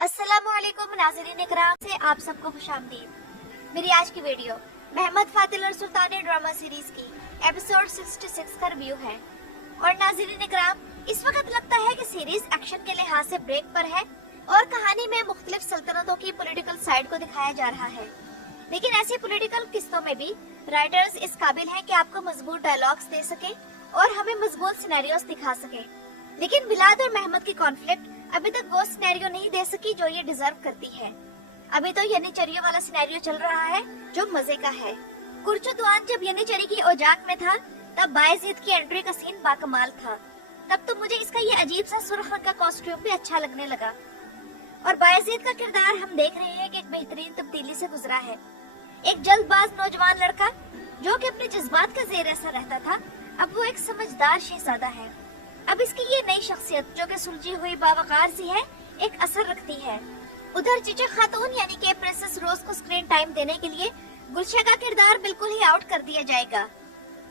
अस्सलामुअलैकुम नाज़रीन इकराम से आप सबको खुशामदीद। मेरी आज की वीडियो महमद फातिल और सुल्तान ड्रामा सीरीज की एपिसोड 66 का रिव्यू है। और नाज़रीन इकराम, इस वक्त लगता है कि सीरीज एक्शन के लिहाज से ब्रेक पर है और कहानी में मुख्तलिफ सल्तनतों की पॉलिटिकल साइड को दिखाया जा रहा है। लेकिन ऐसी पॉलिटिकल किस्तों में भी राइटर्स इस काबिल हैं कि आपको मजबूत डायलॉग्स दे सके और हमें मजबूत सिनेरियोस दिखा सके। लेकिन बिलाद और महमद की कॉन्फ्लिक्ट अभी तक वो सिनेरियो नहीं दे सकी जो ये डिजर्व करती है। अभी तो यनीचरियों वाला सिनेरियो चल रहा है जो मजे का है। कुर्चुद्वान जब यनीचरी की औजाक में था तब बायजीद की एंट्री का सीन बाकमाल था। तब तो मुझे इसका ये अजीब सा सुर्ख रंग का कॉस्ट्यूम भी अच्छा लगने लगा। और बायजीद का किरदार हम देख रहे हैं कि एक बेहतरीन तब्दीली से गुजरा है। एक जल्दबाज नौजवान लड़का जो कि अपने जज्बात का जेर असर रहता था, अब वो एक समझदार शहजादा है। अब इसकी ये नई शख्सियत जो कि सुलझी हुई बावकार सी है, एक असर रखती है। उधर चिचक खातून यानी कि प्रिंसेस रोज को स्क्रीन टाइम देने के लिए गुलशा का किरदार बिल्कुल ही आउट कर दिया जाएगा।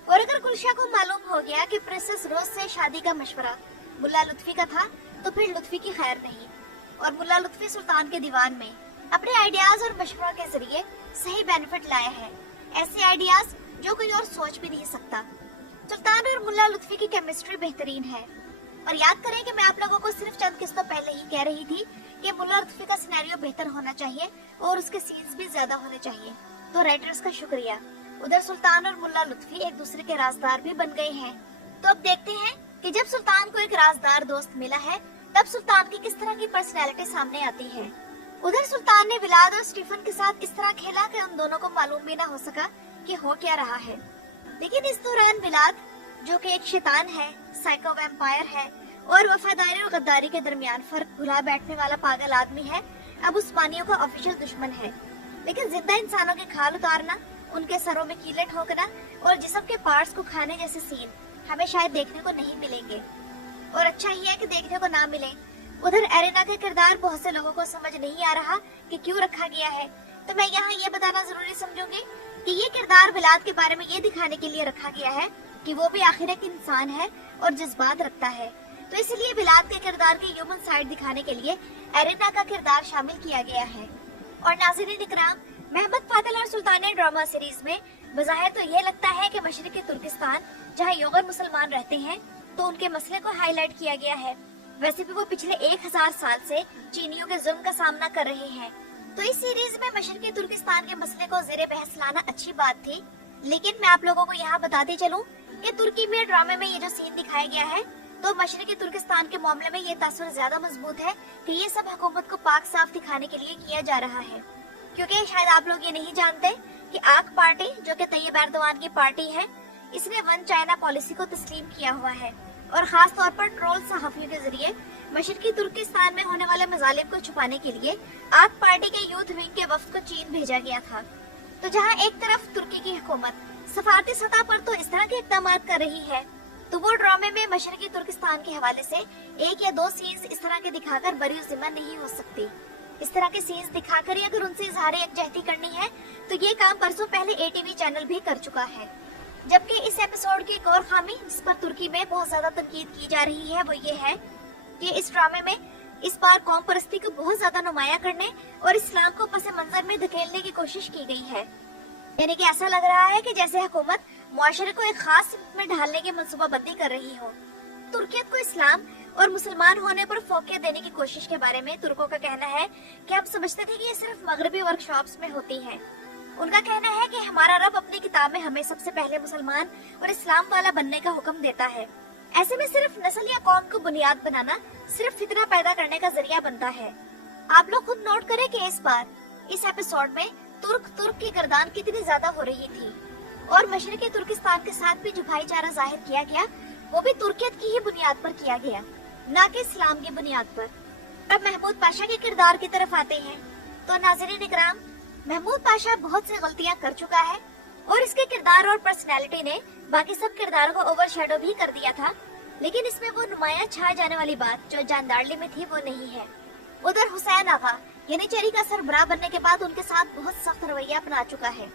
और अगर गुलशा को मालूम हो गया कि प्रिंसेस रोज से शादी का मशवरा मुल्ला लुत्फी का था, तो फिर लुत्फी की खैर नहीं। और मुल्ला लुत्फी सुल्तान के दीवान में अपने आइडियाज और मशवरा के जरिए सही बेनिफिट लाया है, ऐसे आइडियाज जो कोई और सोच भी नहीं सकता। सुल्तान और मुल्ला लुत्फी की केमिस्ट्री बेहतरीन है। और याद करें कि मैं आप लोगों को सिर्फ चंद किस्तों पहले ही कह रही थी कि मुल्ला लुत्फी का सिनेरियो बेहतर होना चाहिए और उसके सीन्स भी ज्यादा होने चाहिए। तो राइटर्स का शुक्रिया। उधर सुल्तान और मुल्ला लुत्फी एक दूसरे के राजदार भी बन गए हैं। तो अब देखते हैं कि जब सुल्तान को एक राजदार दोस्त मिला है तब सुल्तान की किस तरह की पर्सनैलिटी सामने आती है। उधर सुल्तान ने बिलाद और स्टीफन के साथ इस तरह खेला कि उन दोनों को मालूम भी न हो सका कि हो क्या रहा है। लेकिन इस दौरान बिलाद जो कि एक शैतान है, साइको वैम्पायर है और वफादारी और गद्दारी के दरमियान फर्क भुला बैठने वाला पागल आदमी है, अब उस्मानियों का ऑफिशियल दुश्मन है। लेकिन जिंदा इंसानों के खाल उतारना, उनके सरों में कीले ठोकना और जिस्म के पार्ट्स को खाने जैसे सीन हमें शायद देखने को नहीं मिलेंगे। और अच्छा ही है कि देखने को ना मिले। उधर एरेना का किरदार बहुत से लोगों को समझ नहीं आ रहा कि क्यों रखा गया है, तो मैं यहाँ ये बताना जरूरी समझूंगी कि ये किरदार बिलाद के बारे में ये दिखाने के लिए रखा गया है कि वो भी आखिर एक इंसान है और जज्बात रखता है। तो इसलिए बिलाद के किरदार की ह्यूमन साइड दिखाने के लिए एरेना का किरदार शामिल किया गया है। और नाज़रीन इकराम, महमद फातिल और सुल्तान ड्रामा सीरीज में बज़ाहिर तो ये लगता है कि मशरिकी तुर्किस्तान जहाँ योगर मुसलमान रहते हैं तो उनके मसले को हाईलाइट किया गया है। वैसे भी वो पिछले 1000 साल से चीनियों के जुल्म का सामना कर रहे हैं, तो इस सीरीज में मशरिकी तुर्किस्तान के मसले को ज़ेरे बहस लाना अच्छी बात थी। लेकिन मैं आप लोगों को यहाँ बताते चलूँ कि तुर्की में ड्रामे में ये जो सीन दिखाया गया है, तो मशरिकी तुर्किस्तान के मामले में ये तासुर ज्यादा मजबूत है कि ये सब हुकूमत को पाक साफ दिखाने के लिए किया जा रहा है। क्योंकि शायद आप लोग ये नहीं जानते कि आक पार्टी जो कि तैयब एर्दोआन की पार्टी है, इसने वन चाइना पॉलिसी को तस्लीम किया हुआ है और खास तौर पर ट्रोल सहाफियों के जरिए मशरिकी तुर्किस्तान में होने वाले मजालिम को छुपाने के लिए आक पार्टी के यूथ विंग के वफ्द को चीन भेजा गया था। तो जहाँ एक तरफ तुर्की की हुकूमत सफारती सतह पर तो इस तरह के इक़दाम कर रही है, तो वो ड्रामे में मशरिकी तुर्किस्तान के हवाले से 1 या 2 सीन्स इस तरह के दिखाकर बरी ज़िम्मा नहीं हो सकती। इस तरह के सीन्स दिखाकर अगर उनसे इज़हार यकजहती करनी है तो ये काम परसों पहले ATV चैनल भी कर चुका है। जबकि इस एपिसोड की एक और खामी जिस पर तुर्की में बहुत ज्यादा तनकीद की जा रही है वो ये है कि इस ड्रामे में इस बार कौम परस्ती को बहुत ज्यादा नुमाया करने और इस्लाम को पस मंजर में धकेलने की कोशिश की गई है। यानी कि ऐसा लग रहा है कि जैसे हुकूमत मुआशरे को एक खास सिमत में ढालने की मंसूबाबंदी कर रही हो। तुर्कियत को इस्लाम और मुसलमान होने पर फोकियत देने की कोशिश के बारे में तुर्कों का कहना है कि हम समझते थे कि ये सिर्फ मगरबी वर्कशॉप्स में होती हैं। उनका कहना है कि हमारा रब अपनी किताब में हमें सबसे पहले मुसलमान और इस्लाम वाला बनने का हुक्म देता है। ऐसे में सिर्फ नस्ल या कौम को बुनियाद बनाना सिर्फ फितना पैदा करने का जरिया बनता है। आप लोग खुद नोट करें कि इस बार इस एपिसोड में तुर्क की गर्दान कितनी ज्यादा हो रही थी और मशरिकी तुर्किस्तान के साथ भी जो भाईचारा जाहिर किया गया वो भी तुर्कियत की ही बुनियाद पर किया गया, न कि इस्लाम की बुनियाद पर। अब महमूद पाशा के किरदार की तरफ आते हैं। तो नाज़रीन इकराम, महमूद पाशा बहुत सी गलतियां कर चुका है और इसके किरदार और पर्सनैलिटी ने बाकी सब किरदारों को ओवरशैडो भी कर दिया था। लेकिन इसमें वो नुमाया छा जाने वाली बात जो जानदारली में थी वो नहीं है। उधर हुसैन आगा यनीचरी का सरबराह बनने के बाद उनके साथ बहुत सख्त रवैया अपना चुका है।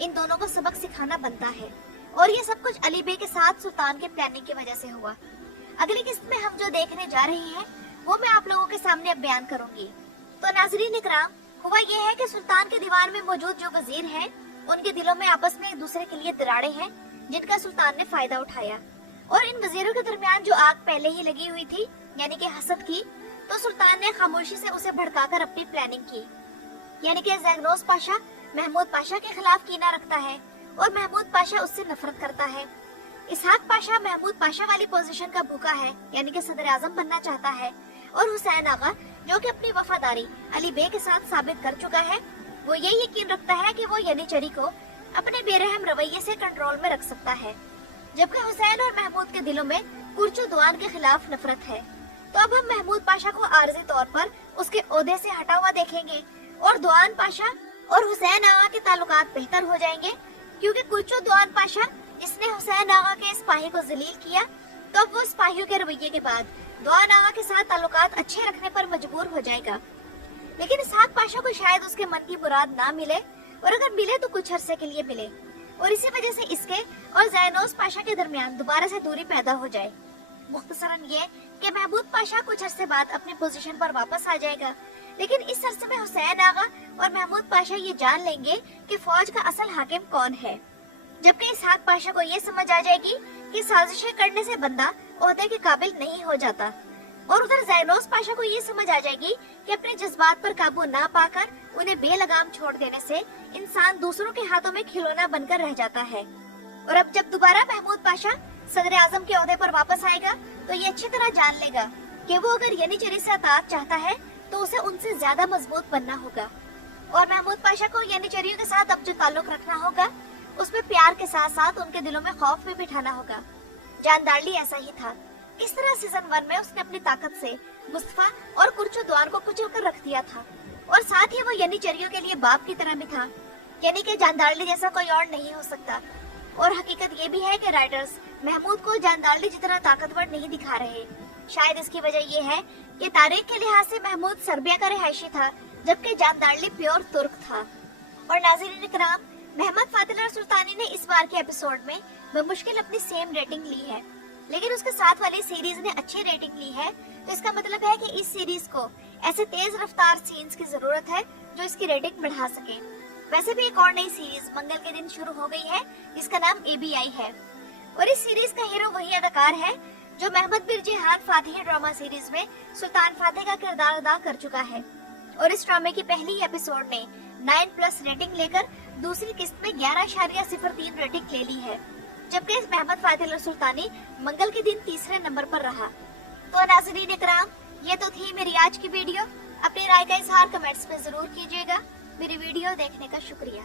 इन दोनों को सबक सिखाना बनता है और ये सब कुछ अली बे के साथ सुल्तान के प्लानिंग की वजह से हुआ। अगली किस्त में हम जो देखने जा रहे हैं वो मैं आप लोगों के सामने अब बयान करूंगी। तो नाज़रीन इकराम, हुआ ये है कि सुल्तान के दीवान में मौजूद जो वजीर हैं, उनके दिलों में आपस में एक दूसरे के लिए दरारें हैं, जिनका सुल्तान ने फायदा उठाया। और इन वजीरों के दरमियान जो आग पहले ही लगी हुई थी, यानी कि हसद की, तो सुल्तान ने खामोशी से उसे भड़काकर अपनी प्लानिंग की। यानी कि ज़ैगनोस पाशा महमूद पाशा के खिलाफ कीना रखता है और महमूद पाशा उससे नफरत करता है। इसहाक पाशा महमूद पाशा वाली पोजीशन का भूखा है, यानी कि सदर आजम बनना चाहता है। और हुसैन आगा, जो कि अपनी वफादारी अली बे के साथ साबित कर चुका है, वो ये यकीन रखता है कि वो यनीचरी को अपने बेरहम रवैये से कंट्रोल में रख सकता है। जबकि हुसैन और महमूद के दिलों में कुर्चू दुआन के खिलाफ नफरत है। तो अब हम महमूद पाशा को आर्जी तौर पर उसके ओहदे से हटा हुआ देखेंगे और दुआन पाशा और हुसैन आगा के ताल्लुकात बेहतर हो जाएंगे, क्योंकि कुर्चू दुआन पाशा जिसने हुसैन आगा के सिपाही को जलील किया, तो अब वो सिपाहियों के रवैये के बाद दुआन आगा के साथ ताल्लुकात अच्छे रखने पर मजबूर हो जाएगा। लेकिन इसहाक पाशा को शायद उसके मन की मुराद ना मिले, और अगर मिले तो कुछ अरसे के लिए मिले, और इसी वजह से इसके और ज़ैनोस पाशा के दरमियान दोबारा से दूरी पैदा हो जाए। मुख्तसरन ये कि महमूद पाशा कुछ अरसे बाद अपनी पोजीशन पर वापस आ जाएगा, लेकिन इस अरसे में हुसैन आगा और महमूद पाशा ये जान लेंगे कि फौज का असल हाकिम कौन है। जबकि इसहाक पाशा को ये समझ आ जाएगी कि साजिशें करने से बंदा ओहदे के काबिल नहीं हो जाता, और उधर ज़ैनोस पाशा को ये समझ आ जाएगी कि अपने जज्बात पर काबू ना पाकर उन्हें बेलगाम छोड़ देने से इंसान दूसरों के हाथों में खिलौना बनकर रह जाता है। और अब जब दोबारा महमूद पाशा सदर आजम के ओहदे पर वापस आएगा, तो ये अच्छी तरह जान लेगा कि वो अगर यनीचरी से अताअत चाहता है तो उसे उनसे ज्यादा मजबूत बनना होगा। और महमूद पाशा को यनीचरियों के साथ अब जो ताल्लुक रखना होगा, उसमें प्यार के साथ साथ उनके दिलों में खौफ भी बिठाना होगा। जानदारली ऐसा ही था। इस तरह सीजन 1 में उसने अपनी ताकत से मुस्तफा और कुर्चू द्वार को कुचल कर रख दिया था, और साथ ही वो यनीचरियों के लिए बाप की तरह भी था, यानी कि जानदारली जैसा कोई और नहीं हो सकता। और हकीकत ये भी है कि राइटर्स महमूद को जानदारली जितना ताकतवर नहीं दिखा रहे। शायद इसकी वजह ये है कि तारीख के लिहाज से महमूद सर्बिया का रिहायशी था, जबकि जानदारली प्योर तुर्क था। और नाज़रीन इकराम, महमद फातिल और सुल्तानी ने इस बार के एपिसोड में बमुश्किल अपनी सेम रेटिंग ली है, लेकिन उसके साथ वाली सीरीज ने अच्छी रेटिंग ली है। तो इसका मतलब है कि इस सीरीज को ऐसे तेज रफ्तार सीन्स की जरूरत है जो इसकी रेटिंग बढ़ा सके। वैसे भी एक और नई सीरीज मंगल के दिन शुरू हो गई है, जिसका नाम ABI है, और इस सीरीज का हीरो वही अदाकार है जो महमद बिर जिहान फातिह ड्रामा सीरीज में सुल्तान फातिह का किरदार अदा कर चुका है। और इस ड्रामे की पहली एपिसोड ने 9+ रेटिंग लेकर दूसरी किस्त में 11.03 रेटिंग ले ली है, जबकि महमद फातिल और सुल्तानी मंगल के दिन तीसरे नंबर पर रहा। तो नाज़रीन इकराम, ये तो थी मेरी आज की वीडियो। अपनी राय का इजहार कमेंट्स में जरूर कीजिएगा। मेरी वीडियो देखने का शुक्रिया।